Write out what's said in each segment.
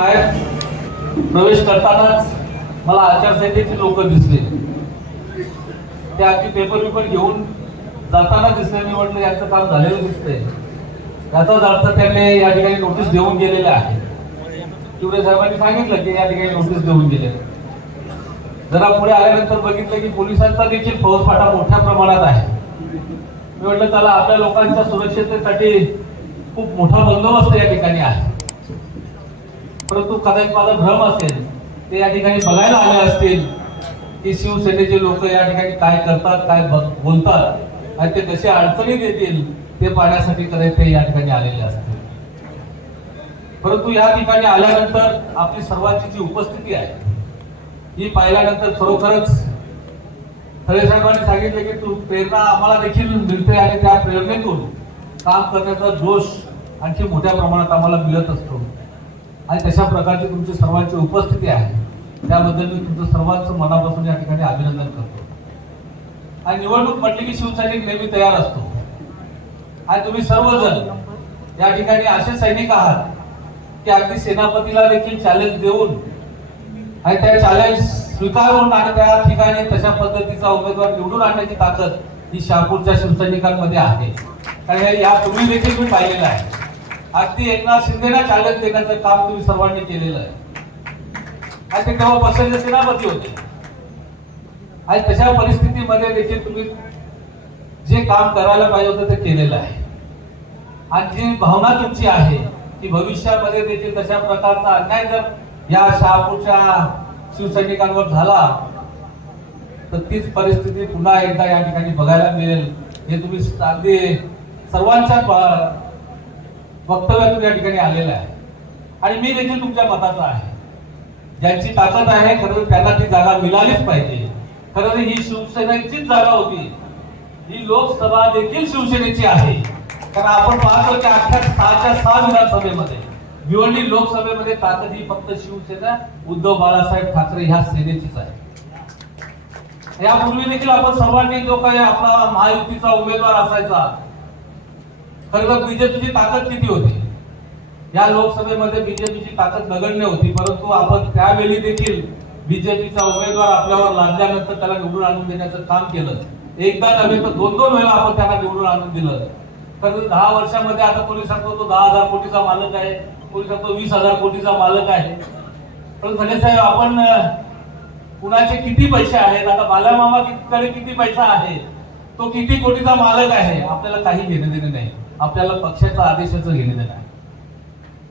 प्रवेश करतानाच मला आचारसंहितेचे लोक दिसले. ते अगदी पेपर पेपर घेऊन जाताना दिसले मी म्हटलं याचं काम झालेलं दिसतंय. याचाच अर्थ त्यांनी या ठिकाणी नोटीस देऊन गेलेले आहे. तिवरे साहेबांनी सांगितलं की या ठिकाणी नोटीस देऊन गेले. जरा पुढे आल्यानंतर बघितलं की पोलिसांचा देखील फौजफाटा मोठ्या प्रमाणात आहे. मी म्हटलं त्याला आपल्या लोकांच्या सुरक्षिततेसाठी खूप मोठा बंदोबस्त या ठिकाणी आहे. परंतु कदाचित माझा भ्रम असेल ते या ठिकाणी बघायला आले असतील की शिवसेनेचे लोक या ठिकाणी काय करतात काय बोलतात आणि ते कसे अडचणी देतील ते पाहण्यासाठी कदाचित ते या ठिकाणी आलेले असतील. परंतु या ठिकाणी आल्यानंतर आपली सर्वांची जी उपस्थिती आहे ही पाहिल्यानंतर खरोखरच खरे साहेबांनी सांगितले की तू प्रेरणा आम्हाला देखील मिळते आणि त्या प्रेरणेतून काम करण्याचा जोश आणखी मोठ्या प्रमाणात आम्हाला मिळत असतो. आणि तशा प्रकारची तुमची सर्वांची उपस्थिती आहे. त्याबद्दल मी तुमचं सर्वांचं मनापासून या ठिकाणी अभिनंदन करतो. आणि निवडणूक म्हटली की शिवसैनिक नेहमी तयार असतो. आणि तुम्ही सर्वजण या ठिकाणी असे सैनिक आहात की अगदी सेनापतीला देखील चॅलेंज देऊन आणि त्या चॅलेंज स्वीकारून आणि त्या ठिकाणी तशा पद्धतीचा उमेदवार निवडून आणण्याची ताकद ही शहापूरच्या शिवसैनिकांमध्ये आहे. कारण या तुम्ही देखील मी पाहिलेलं आहे. अगदी एकनाथ शिंदेना चालत देण्याचं काम तुम्ही सर्वांनी केलेलं आहे. आणि ते तेव्हा पक्षाचे सेनापती होते. आणि तशा परिस्थितीमध्ये देखील तुम्ही जे काम करायला पाहिजे होतं ते केलेलं आहे. आणि जी भावना तुमची आहे की भविष्यामध्ये देखील तशा प्रकारचा अन्याय जर या शहापूरच्या शिवसैनिकांवर झाला तर तीच परिस्थिती पुन्हा एकदा या ठिकाणी बघायला मिळेल. हे तुम्ही अगदी सर्वांच्या वक्तव्यातून या ठिकाणी आलेलं आहे. आणि मी देखील तुमच्या मताचा आहे. ज्यांची ताकद आहे खरं त्यांना ती जागा मिळालीच पाहिजे. खरं ही शिवसेनेचीच जागा होती. ही लोकसभा देखील शिवसेनेची आहे. कारण आपण पाहतो की अख्ख्या सहाच्या सहा विधानसभेमध्ये भिवंडी लोकसभेमध्ये ताकद ही फक्त शिवसेना उद्धव बाळासाहेब ठाकरे ह्या सेनेचीच आहे. यापूर्वी देखील आपण सर्वांनी जो काही आपला महायुतीचा उमेदवार असायचा खरं तर बीजेपीची ताकद किती होती? या लोकसभेमध्ये बीजेपीची ताकद नगण्य होती परंतु आपण त्यावेळी देखील बीजेपीचा उमेदवार आपल्यावर लादल्यानंतर त्याला निवडून आणून देण्याचं काम केलं. एकदा नव्हे तर दोन दोन वेळा आपण त्याला निवडून आणून दिलं. तर दहा वर्षामध्ये आता कोणी सांगतो तो दहा हजार कोटीचा मालक आहे कोणी सांगतो वीस हजार कोटीचा मालक आहे. पण खरे साहेब आपण कुणाचे किती पैसे आहेत? आता बालामामा कडे किती पैसा आहे? तो किती कोटीचा मालक आहे? आपल्याला काही घेणं देणं नाही. आपल्याला पक्षाच्या आदेशाचं घेणे देणं आहे.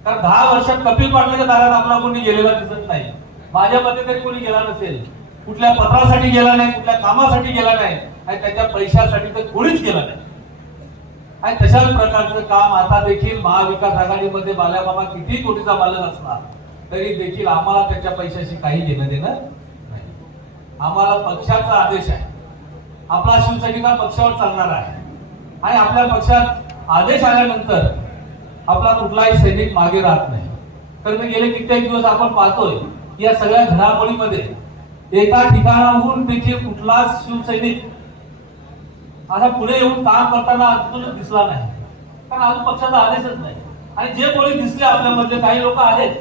कारण दहा वर्षात कपिल पाटलाच्या दारात आपला कोणी गेलेला दिसत नाही. माझ्या मते तरी कोणी गेला नसेल. कुठल्या पत्रासाठी गेला नाही कुठल्या कामासाठी गेला नाही आणि त्याच्या पैशासाठी तर कोणीच गेला नाही. आणि तशाच प्रकारचं काम आता देखील महाविकास आघाडीमध्ये बाल्याबाबा किती कोटीचा मालक असला तरी देखील आम्हाला त्याच्या पैशाशी काही घेणं देणं नाही. आम्हाला पक्षाचा आदेश आहे. आपला शिवसैनिका पक्षावर चालणार आहे. आणि आपल्या पक्षात आदेश आल्यानंतर आपला कुठलाही सैनिक मागे राहत नाही. तर मी गेले कित्येक दिवस आपण पाहतोय या सगळ्या घडामोडीमध्ये एका ठिकाणाहून त्याचे कुठलाच शिवसैनिक असा पुढे येऊन काम करताना अजूनच दिसला नाही. कारण अजून पक्षाचा आदेशच नाही. आणि जे कोणी दिसले आपल्यामधले काही लोक आहेत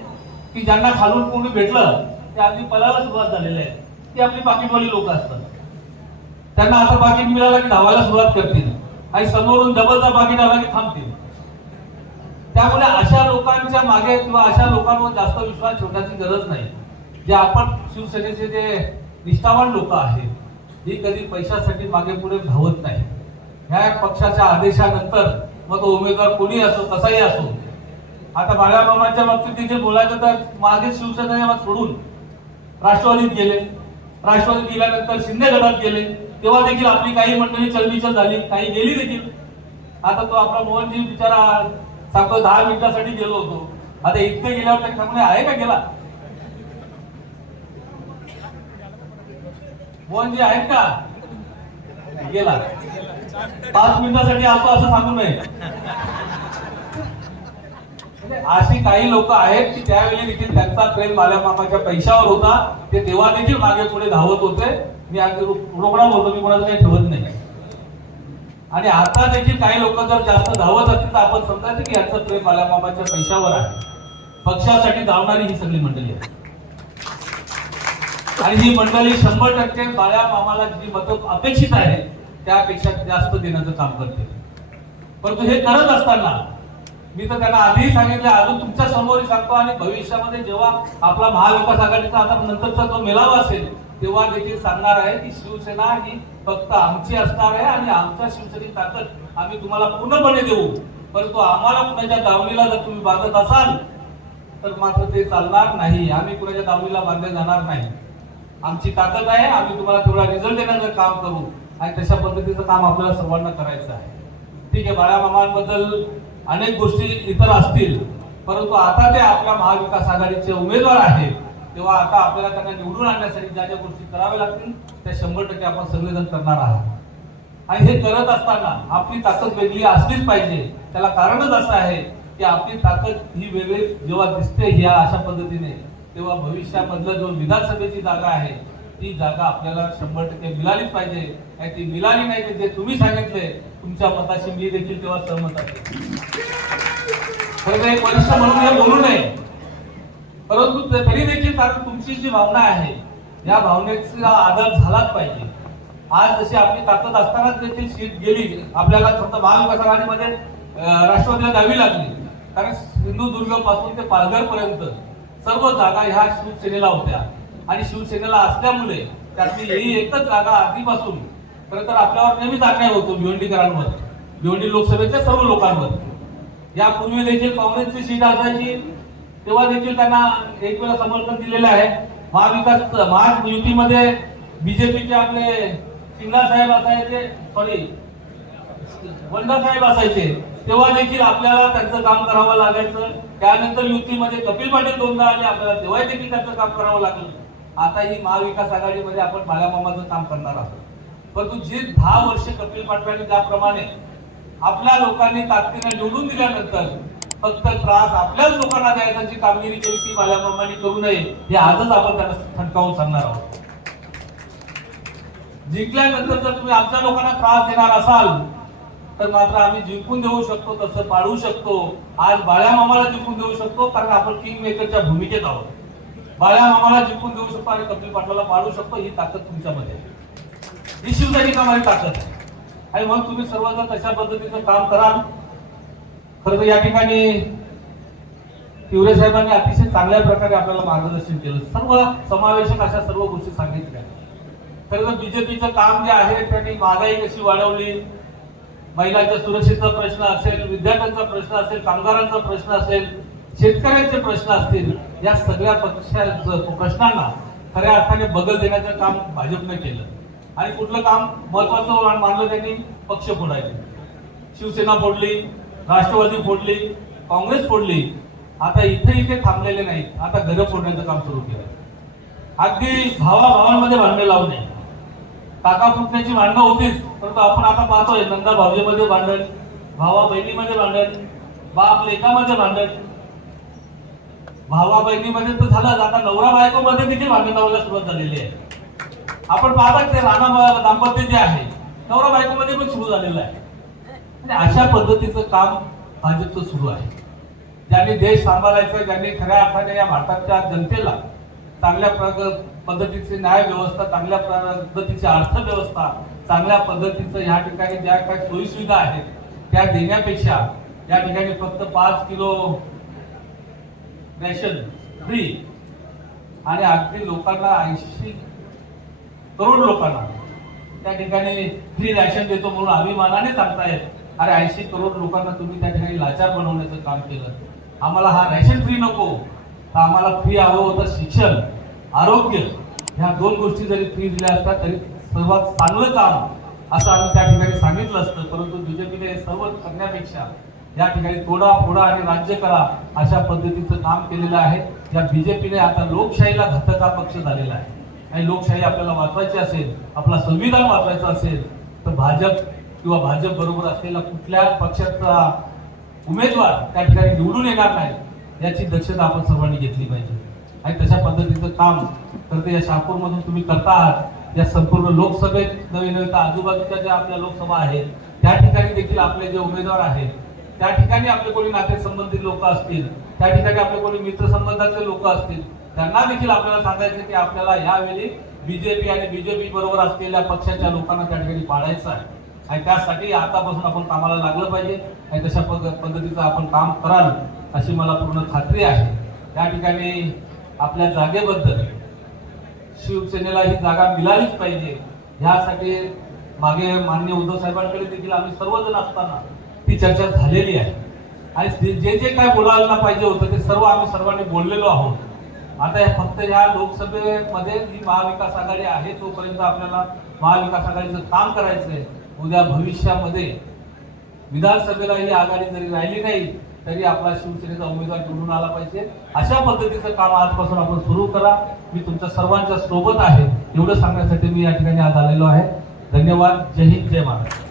की ज्यांना खालून कोणी भेटलं ते अगदी पळायला सुरुवात झालेली आहे. ती आपली पाकिटवाली लोक असतात. त्यांना आता पाकिट मिळालं की धावायला सुरुवात करतील. आणि समोरून डबलचा पाकिट आला की थांबतील त्यामुळे अशा लोकांच्या मागे किंवा अशा लोकांवर जास्त विश्वास ठेवण्याची गरज नाही. जे आपण शिवसेनेचे जे निष्ठावान लोक आहेत ही कधी पैशासाठी मागे पुढे धावत नाही. ह्या पक्षाच्या आदेशानंतर मग तो उमेदवार कोणी असो कसाही असो आता बाळामामाच्या बाबतीत देखील बोलायचं तर मागे शिवसेनेला सोडून राष्ट्रवादीत गेले. राष्ट्रवादीत गेल्यानंतर शिंदे गटात गेले. तेव्हा देखील आपली काही मंडळी चलबिचल झाली काही गेली देखील. आता तो आपला मोहनजी बिचारा सांगतो दहा मिनिटासाठी गेलो होतो. आता इतके गेल्यावर त्याच्यामुळे आहे का गेला? मोहनजी आहेत का? गेला. पाच मिनिटासाठी आलो असं सांगू नये. म्हणजे अशी काही लोक आहेत की त्यावेळी देखील त्यांचा प्रेम बाल्यामामाच्या पैशावर होता. ते तेव्हा देखील मागे पुढे धावत होते. मी अगदी रोकडा बोलतो मी कोणाचं काही ठेवत नाही. आणि आता देखील काही लोक जर जास्त धावत असतील तर आपण समजायचं की यांचं प्रेम बाबाच्या पैशावर आहे. पक्षासाठी धावणारी ही सगळी मंडळी आहे आणि ही मंडळी शंभर टक्के बाळ्या मामाला जी मतं अपेक्षित आहे त्यापेक्षा जास्त देण्याचं काम करते. परंतु हे करत असताना मी तर त्यांना आधीही सांगितलं अजून तुमच्यासमोर सांगतो आणि भविष्यामध्ये जेव्हा आपला महाविकास आघाडीचा आता नंतरचा जो मेळावा असेल तेव्हा देखील सांगणार आहे की शिवसेना ही फक्त आमची असणार आहे आणि आमच्या शिवसेनेची ताकद आम्ही तुम्हाला पूर्णपणे देऊ. परंतु आम्हाला कुणाच्या दावणीला जर तुम्ही बांधत असाल तर मात्र ते चालणार नाही. आम्ही कुणाच्या दावणीला बांधले जाणार नाही. आमची ताकद आहे आम्ही तुम्हाला तेवढा रिझल्ट देण्याचं काम करू. आणि तशा पद्धतीचं काम आपल्याला सर्वांना करायचं आहे. ठीक आहे बाळा मामांबद्दल अनेक गोष्टी इतर असतील परंतु आता ते आपल्या महाविकास आघाडीचे उमेदवार आहेत. तेव्हा आता आपल्याला त्यांना निवडून आणण्यासाठी ज्या ज्या गोष्टी कराव्या लागतील त्या शंभर टक्के आपण सगळेजण करणार आहात. आणि हे करत असताना आपली ताकद वेगळी असलीच पाहिजे. त्याला कारणच असं आहे की आपली ताकद ही वेगळी जेव्हा दिसते ह्या अशा पद्धतीने तेव्हा भविष्यामधलं जो विधानसभेची जागा आहे ती जागा आपल्याला शंभर टक्के मिळालीच पाहिजे. आणि ती मिळाली नाही तर जे तुम्ही सांगितले तुमच्या मताशी मी देखील तेव्हा सहमत आहे. खरं एक वरिष्ठ म्हणून हे बोलू नये. परंतु तरी देखील कारण तुमची जी भावना आहे या भावनेचा आदर झालाच पाहिजे. आज जशी आपली ताकद असतानाच देखील सीट गेली आपल्याला फक्त महाविकास आघाडीमध्ये राष्ट्रवादीला द्यावी लागली. कारण सिंधुदुर्गपासून ते पालघर पर्यंत सर्व जागा ह्या शिवसेनेला होत्या. आणि शिवसेनेला असल्यामुळे त्यातली ही एकच जागा आधीपासून खरं तर आपल्यावर नेहमीच अन्याय होतो भिवंडीकरांवर भिवंडी लोकसभेच्या सर्व लोकांवर. यापूर्वी देखील काँग्रेसची सीट असायची तेव्हा देखील त्यांना एक वेळा समर्थन दिलेलं आहे. महाविकास महायुतीमध्ये बीजेपीचे आपले सिंगा साहेब असायचे सॉरी वंडा साहेब असायचे. तेव्हा देखील आपल्याला त्यांचं काम करावं लागायचं. त्यानंतर युतीमध्ये कपिल पाटील दोनदा आले आपल्याला तेव्हा देखील त्यांचं काम करावं लागलं. आता ही महाविकास आघाडीमध्ये आपण बाळामामाचं काम करणार आहोत. परंतु जे दहा वर्ष कपिल पाटलांनी ज्याप्रमाणे आपल्या लोकांनी ताकदीने निवडून दिल्यानंतर फक्त त्रास आपल्याच लोकांना द्यायची जी कामगिरी केली ती बाळामामांनी करू नये हे आजच आपण त्यांना ठणकावून सांगणार आहोत. जिंकल्यानंतर जर तुम्ही आमच्या लोकांना त्रास देणार असाल तर मात्र आम्ही जिंकून देऊ शकतो तसं पाडू शकतो. आज बाळ्या मामाला जिंकून देऊ शकतो कारण आपण किंग मेकरच्या भूमिकेत आहोत. बाळ्या मामाला जिंकून देऊ शकतो आणि कपिल पाटलाला पाडू शकतो ही ताकद तुमच्यामध्ये आहे. ही शिवसैनिकामध्ये ताकद आहे. आणि मग तुम्ही सर्वजण तशा पद्धतीचं काम कराल. खरं तर या ठिकाणी तिवरे साहेबांनी अतिशय चांगल्या प्रकारे आपल्याला मार्गदर्शन केलं. सर्व समावेशक अशा सर्व गोष्टी सांगितल्या. खरं तर बीजेपीचं काम जे आहे त्यांनी महागाई कशी वाढवली? महिलांच्या सुरक्षेचा प्रश्न असेल विद्यार्थ्यांचा प्रश्न असेल कामगारांचा प्रश्न असेल शेतकऱ्यांचे प्रश्न असतील या सगळ्या पक्षा प्रश्नांना खऱ्या अर्थाने बदल देण्याचं काम भाजपने केलं. आणि कुठलं काम महत्वाचं मानलं त्यांनी? पक्ष फोडायचे. शिवसेना फोडली राष्ट्रवादी फोडली काँग्रेस फोडली आता इथे इथे थांबलेले नाहीत. आता घरं फोडण्याचं काम सुरू केलं अगदी भावा भावांमध्ये भांडणं लावू नये. काका फुटण्याची भांडणं होतीच परंतु आपण आता पाहतोय नंदा भावजेमध्ये भांडण भावा बहिणीमध्ये भांडण बाप लेखामध्ये भांडण. भावा बहिणीमध्ये तर झालं आता नवरा बायकोमध्ये देखील भांडण लावायला सुरुवात झालेली आहे. आपण पाहतात ते राणा दाम्पत्य जे आहे नवरा बायकोमध्ये पण सुरू झालेलं आहे. आणि अशा पद्धतीचं काम भाजपचं सुरू आहे. ज्यांनी देश सांभाळायचं ज्यांनी खऱ्या अर्थाने या भारताच्या जनतेला चांगल्या प्रग पद्धतीची न्याय व्यवस्था चांगल्या पद्धतीची अर्थव्यवस्था चांगल्या पद्धतीचं या ठिकाणी ज्या काही सोयीसुविधा आहेत त्या देण्यापेक्षा या ठिकाणी फक्त पाच किलो रेशन फ्री आणि अगदी लोकांना ऐंशी करोड लोकांना त्या ठिकाणी फ्री रॅशन देतो म्हणून अभिमानाने सांगतायत अरे ऐंशी करोड लोकांना तुम्ही त्या ठिकाणी लाचार बनवण्याचं काम केलं. आम्हाला हा रॅशन फ्री नको. तर आम्हाला फ्री हवं होतं शिक्षण आरोग्य. ह्या दोन गोष्टी जरी फ्री दिल्या असतात तरी सर्वात चांगलं काम असं आम्ही त्या ठिकाणी सांगितलं असतं. परंतु बीजेपीने सर्व करण्यापेक्षा या ठिकाणी तोडा फोडा आणि राज्य करा अशा पद्धतीचं काम केलेलं आहे. या बीजेपीने आता लोकशाहीला घातक हा पक्ष झालेला आहे. आणि लोकशाही आपल्याला वाचवायची असेल आपला संविधान वाचवायचं असेल तर भाजप किंवा भाजप बरोबर असलेला कुठल्या पक्षाचा उमेदवार त्या ठिकाणी निवडून येणार नाही याची दक्षता आपण सर्वांनी घेतली पाहिजे. आणि तशा पद्धतीचं काम तर ते या शहापूरमधून तुम्ही करता आहात या संपूर्ण लोकसभेत नवीन नवीन तर आजूबाजूच्या ज्या आपल्या लोकसभा आहेत त्या ठिकाणी देखील आपले जे उमेदवार आहेत त्या ठिकाणी आपले कोणी नातेसंबंधित लोक असतील त्या ठिकाणी आपले कोणी मित्रसंबंधाचे लोक असतील त्यांना देखील आपल्याला सांगायचं की आपल्याला यावेळी बीजेपी आणि बीजेपी बरोबर असलेल्या पक्षाच्या लोकांना त्या ठिकाणी पाळायचं आहे. आणि त्यासाठी आतापासून आपण कामाला लागलं पाहिजे. आणि तशा पद पद्धतीचं आपण काम कराल अशी मला पूर्ण खात्री आहे. त्या ठिकाणी आपल्या जागेबद्दल शिवसेनेला ही जागा मिळालीच पाहिजे. ह्यासाठी मागे मान्य उद्धव साहेबांकडे देखील आम्ही सर्वजण असताना ती चर्चा झालेली आहे. आणि जे जे जे काय बोलायला पाहिजे होतं ते सर्व आम्ही सर्वांनी बोललेलो आहोत. आता हे फक्त ह्या लोकसभेमध्ये ही महाविकास आघाडी आहे तोपर्यंत आपल्याला महाविकास आघाडीचं काम करायचं आहे उद्या भविष्यामध्ये विधानसभेला ही आघाडी जरी राहिली नाही तरी आपला शिवसेनेचा उमेदवार निवडून आला पाहिजे. अशा पद्धतीचं काम आजपासून आपण सुरू करा. मी तुमच्या सर्वांच्या सोबत आहे. एवढं सांगण्यासाठी मी या ठिकाणी आज आलेलो आहे. धन्यवाद. जय हिंद. जय महाराष्ट्र.